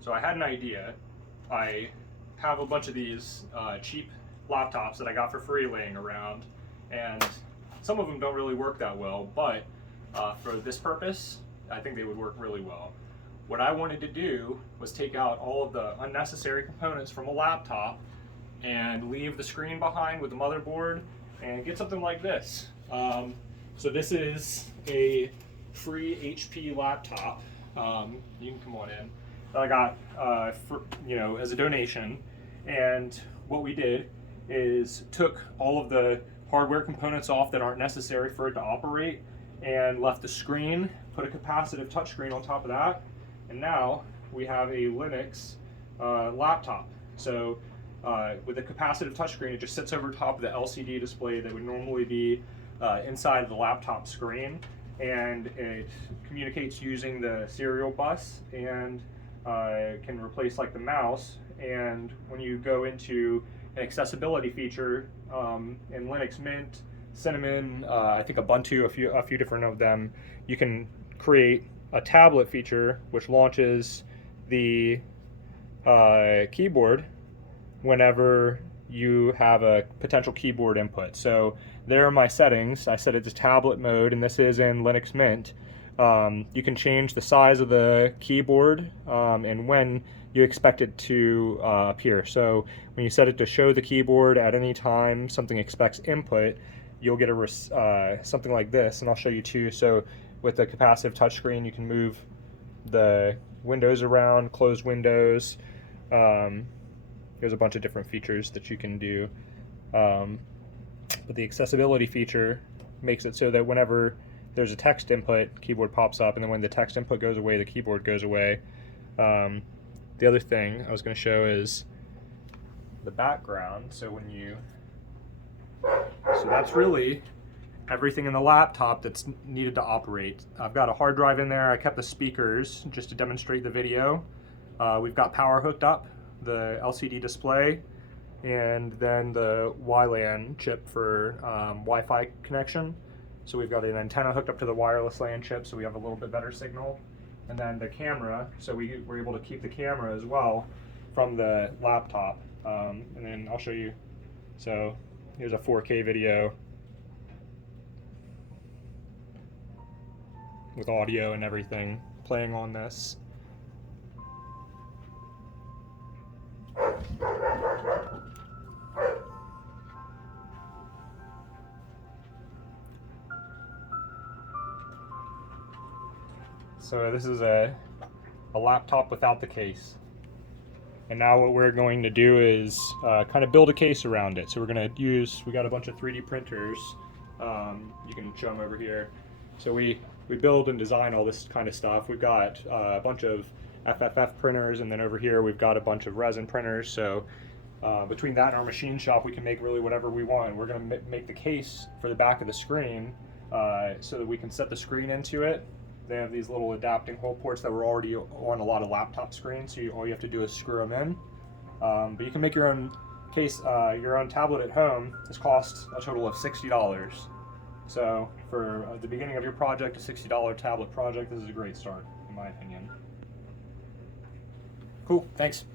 So I had an idea. I have a bunch of these cheap laptops that I got for free laying around, and some of them don't really work that well, but for this purpose, I think they would work really well. What I wanted to do was take out all of the unnecessary components from a laptop and leave the screen behind with the motherboard and get something like this. So this is a free HP laptop. You can come on in. That I got as a donation. And what we did is took all of the hardware components off that aren't necessary for it to operate and left the screen, put a capacitive touchscreen on top of that, and now we have a Linux laptop. So with a capacitive touchscreen, it just sits over top of the LCD display that would normally be inside of the laptop screen, and it communicates using the serial bus and can replace like the mouse. And when you go into an accessibility feature in Linux Mint, Cinnamon, I think Ubuntu, a few different of them, you can create a tablet feature which launches the keyboard whenever you have a potential keyboard input. So there are my settings. I set it to tablet mode, and this is in Linux Mint. You can change the size of the keyboard and when you expect it to appear. So when you set it to show the keyboard at any time something expects input, you'll get something like this, and I'll show you too. So with the capacitive touchscreen, you can move the windows around, close windows. There's a bunch of different features that you can do. But the accessibility feature makes it so that whenever there's a text input, keyboard pops up, and then when the text input goes away, the keyboard goes away. The other thing I was going to show is the background. So that's really everything in the laptop that's needed to operate. I've got a hard drive in there. I kept the speakers just to demonstrate the video. We've got power hooked up, the LCD display, and then the WLAN chip for Wi-Fi connection. So we've got an antenna hooked up to the wireless LAN chip, so we have a little bit better signal. And then the camera, so we were able to keep the camera as well from the laptop. And then I'll show you. So here's a 4K video with audio and everything playing on this. So this is a laptop without the case. And now what we're going to do is kind of build a case around it. So we got a bunch of 3D printers. You can show them over here. So we build and design all this kind of stuff. We've got a bunch of FFF printers, and then over here we've got a bunch of resin printers. So between that and our machine shop, we can make really whatever we want. We're going to make the case for the back of the screen so that we can set the screen into it. They have these little adapting hole ports that were already on a lot of laptop screens, so all you have to do is screw them in. But you can make your own case, your own tablet at home. This costs a total of $60. So for the beginning of your project, a $60 tablet project, this is a great start, in my opinion. Cool, thanks.